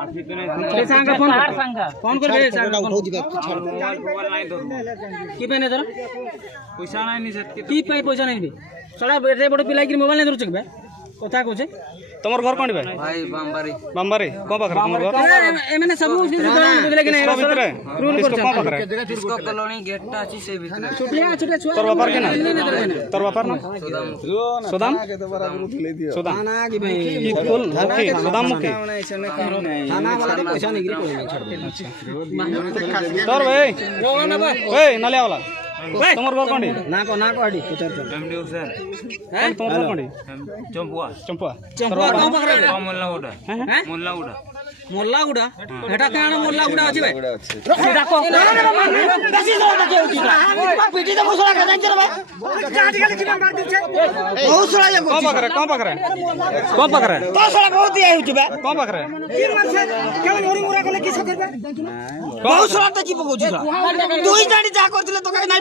ସେ ସାଙ୍ଗା ଫୋନ କରିବେ ସାଙ୍ଗା କି ପାଇଁ ଧର ପଇସା ନାହିଁ ସେତିକି କି ପାଇଁ ପଇସା ନାହିଁ ସଡ଼ା ଏତେ ବଡ଼ ପିଲା କି ମୋବାଇଲ ଧରୁଛ କି କଥା କହୁଛେ তোমার ঘর কোনটি ভাই ଭାଇ ବାମ୍ବାରୀ বাম্বারে কোন পাখরে তোমার ঘর ଏମାନେ ସବୁ ବୁଝିଲେ କି इसको ভিতরে ରୁଲ इसको কোন পাখরে ଡିସ୍କୋ କଲୋନୀ ଗେଟ୍ଟା ଅଛି ସେ ଭିତରେ ଛୋଟିଆ ଛୋଟିଆ ଛୁଆ তোর বাপার কেনা তোর বাপার না সুদাম সুদাম ନା କି ଭାଇ কি ফুল মুখী সুদাম মুখী থানা वाला तो पैसा नहीं गिरी তোর ভাই এই নালিয়াওয়ালা তোমার ঘর কোনটি ना को आडी पचार ଏମଡି ହୁସେନ তোমার ঘর কোনটি ଚମ୍ପୁଆ চম্পা चंपा कौन पकड़े ମୋଲା ଗୁଡ଼ା हैं ମୋଲା ଗୁଡ଼ା मोल्ला गुडा हेटा काण मोल्ला गुडा अछि भाई पिटी तो मुसला का जान रे बहुत सला ये কোন পাখরে কোন পাখরে কোন পাখরে तो सला बहुत दिया होची बे কোন পাখরে तीन मन से केवल मोरी मोरा कले की सकरबे बहुत सला तो जीव कोची दुई जानी जा करथिले तो काई नाही